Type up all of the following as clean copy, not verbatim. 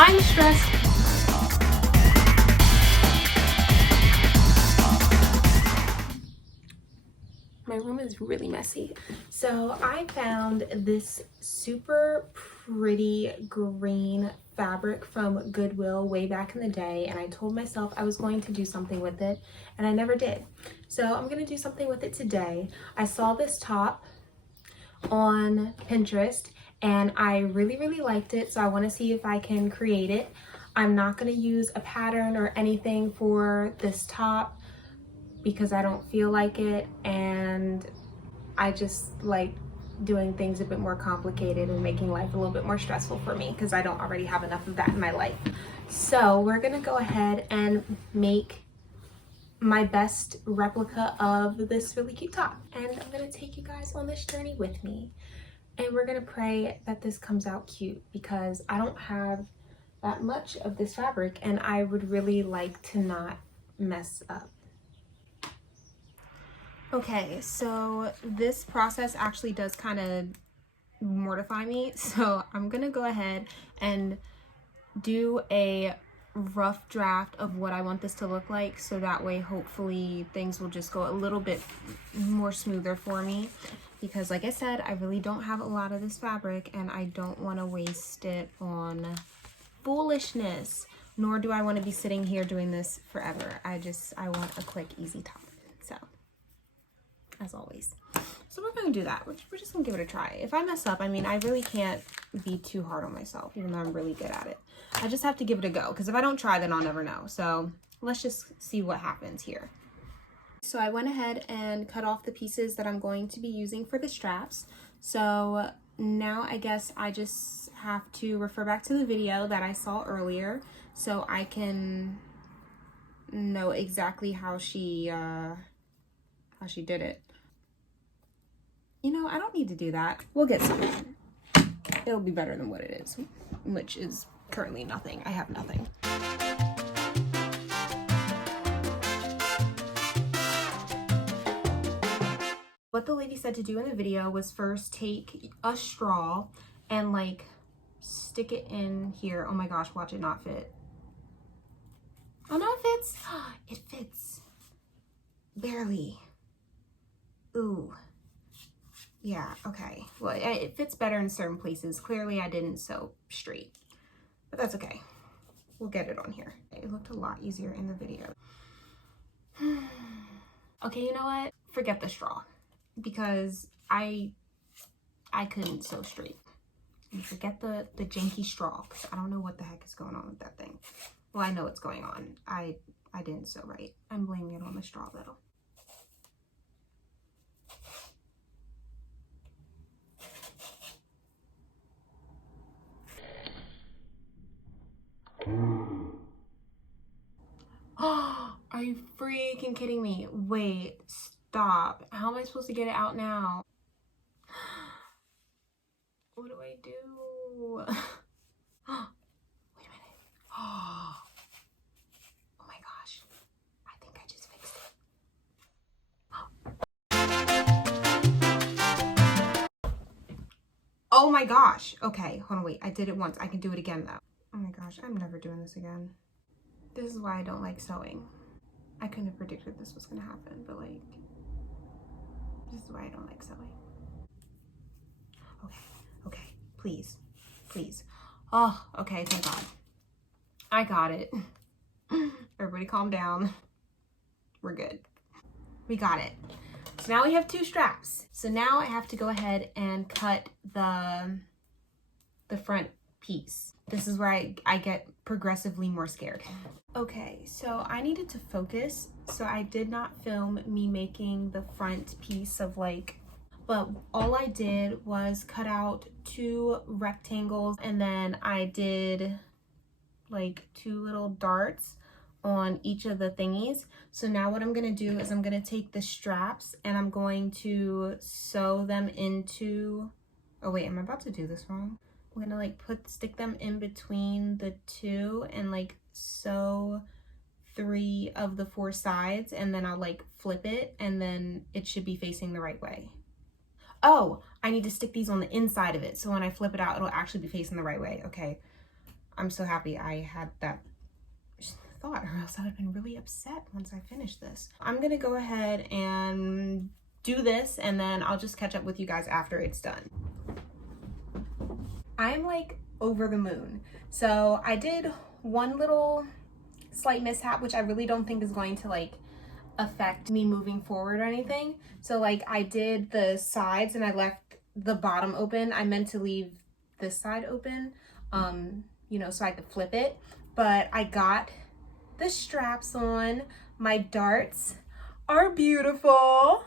I'm stressed. My room is really messy. So I found this super pretty green fabric from Goodwill way back in the day, and I told myself I was going to do something with it, and I never did. So I'm gonna do something with it today. I saw this top on Pinterest and I really liked it, so I want to see if I can create it. I'm not going to use a pattern or anything for this top because I don't feel like it, and I just like doing things a bit more complicated and making life a little bit more stressful for me because I don't already have enough of that in my life. So we're gonna go ahead and make my best replica of this really cute top, and I'm gonna take you guys on this journey with me, and we're gonna pray that this comes out cute because I don't have that much of this fabric and I would really like to not mess up. Okay, so this process actually does kind of mortify me, so I'm gonna go ahead and do a rough draft of what I want this to look like, so that way hopefully things will just go a little bit more smoother for me, because like I said, I really don't have a lot of this fabric and I don't want to waste it on foolishness, nor do I want to be sitting here doing this forever. I want a quick easy top. So as always, so we're gonna do that. We're just gonna give it a try. If I mess up, I mean, I really can't be too hard on myself, even though I'm really good at it. I just have to give it a go, because if I don't try, then I'll never know. So let's just see what happens here. So I went ahead and cut off the pieces that I'm going to be using for the straps. So now I guess I just have to refer back to the video that I saw earlier so I can know exactly how she did it. You know, I don't need to do that. We'll get something. It'll be better than what it is, which is currently nothing. I have nothing. What the lady said to do in the video was first take a straw and like stick it in here. Oh my gosh, watch it not fit. Oh no, it fits. It fits. Barely. Ooh. Yeah, okay. Well, it fits better in certain places. Clearly I didn't sew straight, but that's okay. We'll get it on here. It looked a lot easier in the video. Okay, you know what? Forget the straw, because I couldn't sew straight. And forget the janky straw, because I don't know what the heck is going on with that thing. Well, I know what's going on. I didn't sew right. I'm blaming it on the straw though. Oh, are you freaking kidding me? Wait, stop. How am I supposed to get it out now? What do I do? Wait a minute. Oh my gosh. I think I just fixed it. Oh my gosh. Okay, hold on, wait. I did it once. I can do it again though. Oh my gosh, I'm never doing this again. This is why I don't like sewing. I couldn't have predicted this was gonna happen, but like, this is why I don't like sewing. Okay, please. Oh, okay, thank God. I got it. Everybody calm down. We're good. We got it. So now we have two straps. So now I have to go ahead and cut the front piece. This is where I get progressively more scared. Okay, so I needed to focus, so I did not film me making the front piece of but all I did was cut out 2 rectangles, and then I did like 2 little darts on each of the thingies. So now what I'm gonna do is I'm gonna take the straps and I'm going to sew them into, oh wait, am I about to do this wrong? I'm gonna like stick them in between the 2 and like sew 3 of the 4 sides, and then I'll like flip it and then it should be facing the right way. Oh, I need to stick these on the inside of it, so when I flip it out, it'll actually be facing the right way. Okay, I'm so happy I had that thought, or else I would have been really upset once I finished this. I'm gonna go ahead and do this, and then I'll just catch up with you guys after it's done. I'm like over the moon. So I did one little slight mishap, which I really don't think is going to like affect me moving forward or anything. So like I did the sides and I left the bottom open. I meant to leave this side open, you know, so I could flip it, but I got the straps on. My darts are beautiful.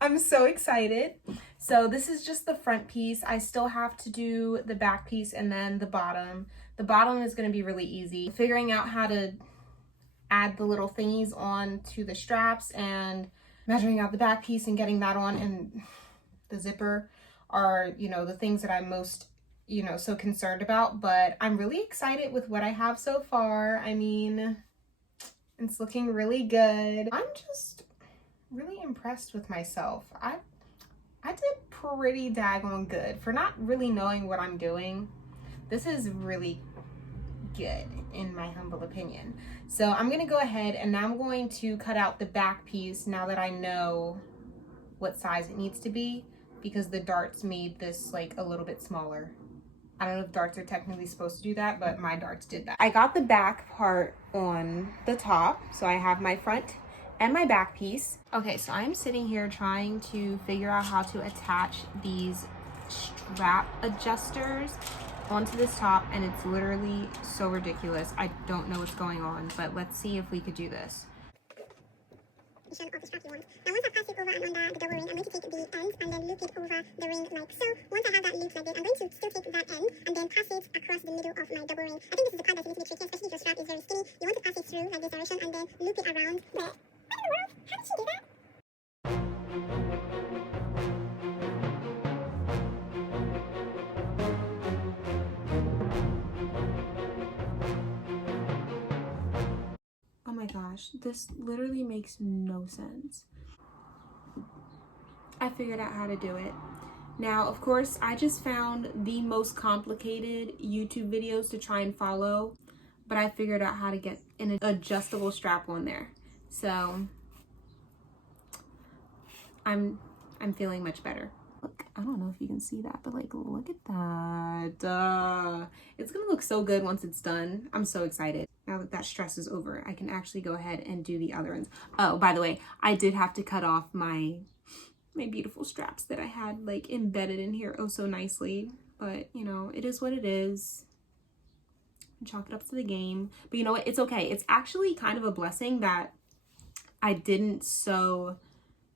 I'm so excited. So this is just the front piece. I still have to do the back piece and then the bottom. The bottom is going to be really easy. Figuring out how to add the little thingies on to the straps and measuring out the back piece and getting that on, and the zipper are, you know, the things that I'm most, you know, so concerned about. But I'm really excited with what I have so far. I mean, it's looking really good. I'm just really impressed with myself. I did pretty daggone good for not really knowing what I'm doing. This is really good in my humble opinion. So I'm gonna go ahead and now I'm going to cut out the back piece now that I know what size it needs to be, because the darts made this like a little bit smaller. I don't know if darts are technically supposed to do that, but my darts did that. I got the back part on the top, so I have my front and my back piece. Okay, so I'm sitting here trying to figure out how to attach these strap adjusters onto this top, and it's literally so ridiculous. I don't know what's going on, but let's see if we could do this. Of the strap you want. Now once I pass it over and on the double ring, I'm going to take the end and then loop it over the ring like so. Once I have that looped like this, I'm going to still take that end and then pass it across the middle of my double ring. I think this is the part that's a little bit tricky, especially if your strap is very skinny. You want to pass it through like this direction and then loop it around. But what in the world? How did she do that? Oh my gosh, this literally makes no sense. I figured out how to do it. Now, of course, I just found the most complicated YouTube videos to try and follow, but I figured out how to get an adjustable strap on there. So I'm feeling much better. Look, I don't know if you can see that, but like, look at that. It's gonna look so good once it's done. I'm so excited. Now that that stress is over, I can actually go ahead and do the other ends. Oh, by the way, I did have to cut off my beautiful straps that I had like embedded in here oh so nicely, but you know, it is what it is. Chalk it up to the game. But you know what? It's okay. It's actually kind of a blessing that I didn't sew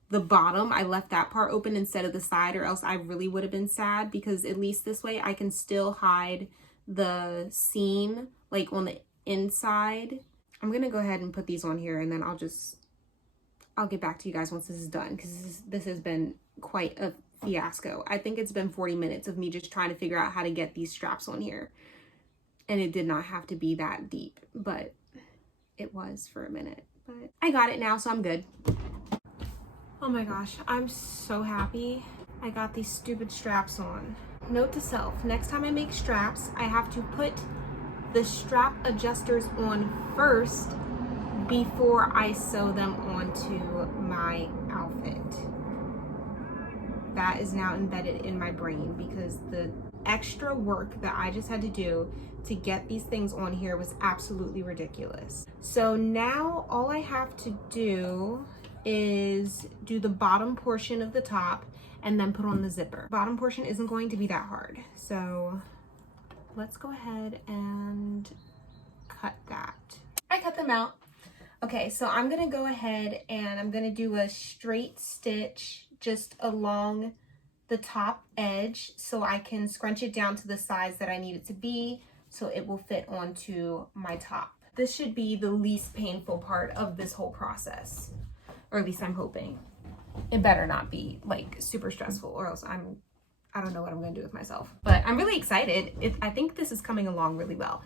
the bottom. I left that part open instead of the side, or else I really would have been sad, because at least this way I can still hide the seam like on the inside. I'm gonna go ahead and put these on here, and then I'll get back to you guys once this is done, because this has been quite a fiasco. I think it's been 40 minutes of me just trying to figure out how to get these straps on here. And it did not have to be that deep, but it was for a minute. But I got it now, so I'm good. Oh my gosh, I'm so happy I got these stupid straps on. Note to self, next time I make straps, I have to put the strap adjusters on first before I sew them onto my outfit. That is now embedded in my brain, because the extra work that I just had to do to get these things on here was absolutely ridiculous. So now all I have to do is do the bottom portion of the top and then put on the zipper. Bottom portion isn't going to be that hard. So let's go ahead and cut that. I cut them out. Okay, so I'm gonna go ahead and I'm gonna do a straight stitch just along the top edge so I can scrunch it down to the size that I need it to be so it will fit onto my top. This should be the least painful part of this whole process, or at least I'm hoping. It better not be like super stressful, or else I don't know what I'm gonna do with myself. But I'm really excited. I think this is coming along really well.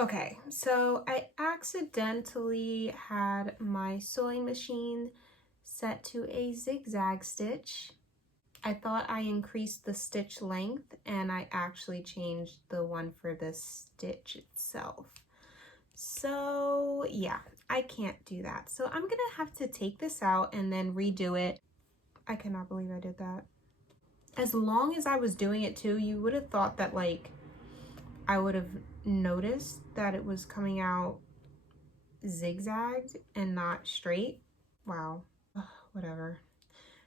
Okay, so I accidentally had my sewing machine set to a zigzag stitch. I thought I increased the stitch length and I actually changed the one for the stitch itself. So yeah, I can't do that. So I'm gonna have to take this out and then redo it. I cannot believe I did that. As long as I was doing it too, you would have thought that like I would have noticed that it was coming out zigzagged and not straight. Wow. Ugh, whatever.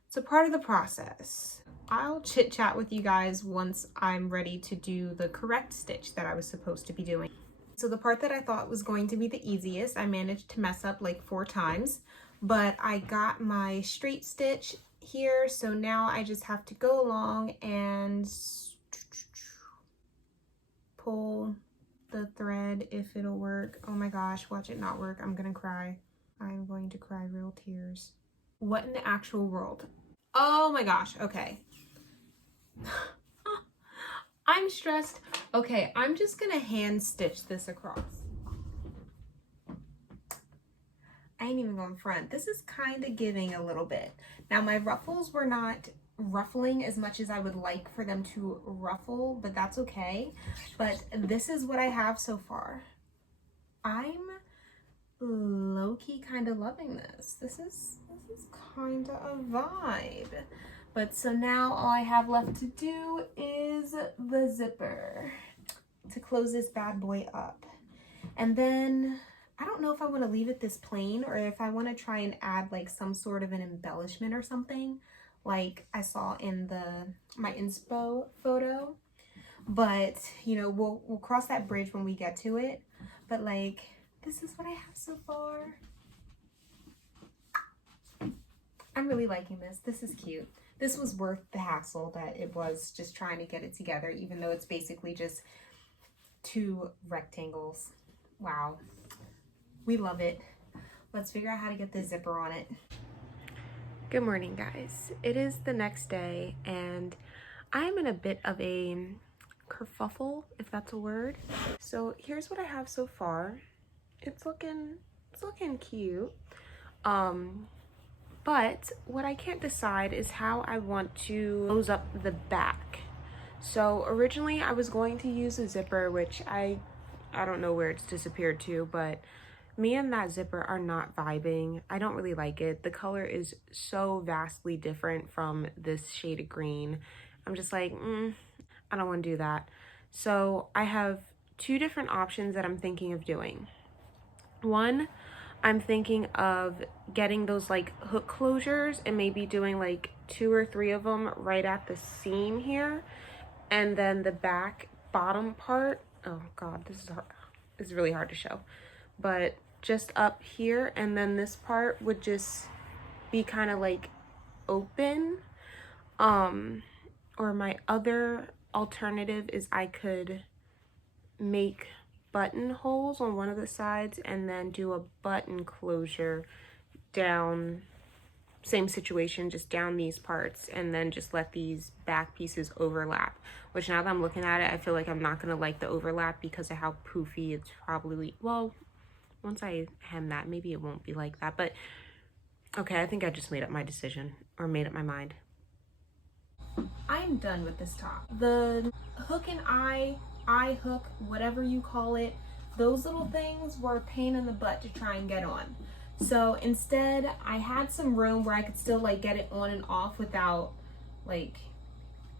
It's a part of the process. I'll chit chat with you guys once I'm ready to do the correct stitch that I was supposed to be doing. So the part that I thought was going to be the easiest, I managed to mess up like 4 times, but I got my straight stitch here. So now I just have to go along and pull the thread if it'll work. Oh my gosh, watch it not work. I'm gonna cry. I'm going to cry real tears. What in the actual world? Oh my gosh, okay. I'm stressed. Okay, I'm just gonna hand stitch this across. I ain't even going front. This is kind of giving a little bit. Now my ruffles were not ruffling as much as I would like for them to ruffle, but that's okay. But this is what I have so far. I'm low-key kind of loving this. This is kind of a vibe. But so now all I have left to do is the zipper to close this bad boy up. And then I don't know if I want to leave it this plain or if I want to try and add like some sort of an embellishment or something like I saw in my inspo photo. But you know, we'll cross that bridge when we get to it. But like, this is what I have so far. I'm really liking this. This is cute. This was worth the hassle that it was just trying to get it together, even though it's basically just 2 rectangles. Wow. We love it. Let's figure out how to get the zipper on it. Good morning, guys. It is the next day, and I'm in a bit of a kerfuffle, if that's a word. So here's what I have so far. It's looking cute. But what I can't decide is how I want to close up the back. So originally I was going to use a zipper, which I don't know where it's disappeared to, but me and that zipper are not vibing. I don't really like it. The color is so vastly different from this shade of green. I'm just like, I don't want to do that. So I have 2 different options that I'm thinking of doing. One, I'm thinking of getting those like hook closures and maybe doing like 2 or 3 of them right at the seam here. And then the back bottom part, oh God, this is hard. It's really hard to show, but just up here. And then this part would just be kind of like open. Or my other alternative is I could make buttonholes on one of the sides and then do a button closure down, same situation, just down these parts, and then just let these back pieces overlap, which now that I'm looking at it, I feel like I'm not gonna like the overlap because of how poofy it's probably, well, once I hem that, maybe it won't be like that, but okay, I think I just made up my decision, or made up my mind. I'm done with this top. The hook and eye hook, whatever you call it, those little things were a pain in the butt to try and get on. So instead, I had some room where I could still like get it on and off without like,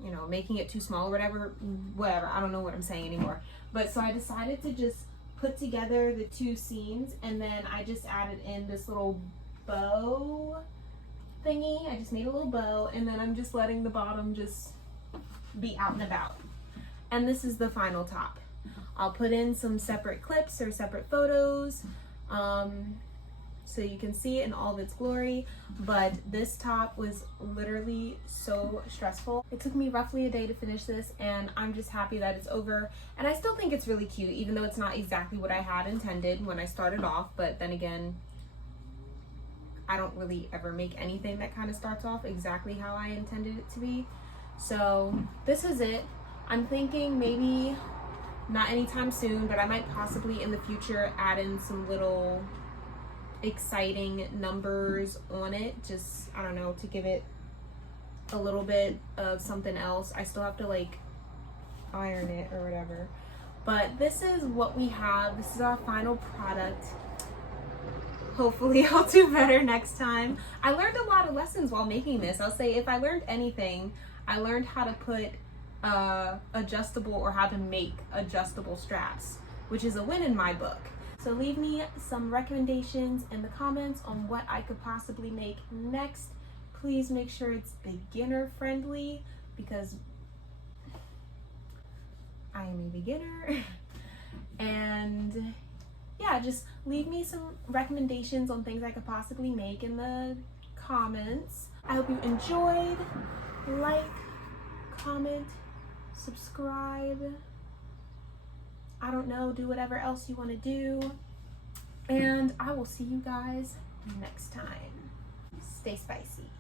you know, making it too small or whatever. I don't know what I'm saying anymore. But so I decided to just put together the 2 seams, and then I just added in this little bow thingy. I just made a little bow, and then I'm just letting the bottom just be out and about. And this is the final top. I'll put in some separate clips or separate photos so you can see it in all of its glory. But this top was literally so stressful. It took me roughly a day to finish this, and I'm just happy that it's over. And I still think it's really cute, even though it's not exactly what I had intended when I started off. But then again, I don't really ever make anything that kind of starts off exactly how I intended it to be. So this is it. I'm thinking maybe not anytime soon, but I might possibly in the future add in some little exciting numbers on it. Just, I don't know, to give it a little bit of something else. I still have to like iron it or whatever. But this is what we have. This is our final product. Hopefully I'll do better next time. I learned a lot of lessons while making this. I'll say if I learned anything, I learned how to put adjustable or how to make adjustable straps, which is a win in my book. So leave me some recommendations in the comments on what I could possibly make next. Please make sure it's beginner friendly because I am a beginner. And yeah, just leave me some recommendations on things I could possibly make in the comments. I hope you enjoyed. Like, comment, subscribe. I don't know, do whatever else you want to do. And I will see you guys next time. Stay spicy.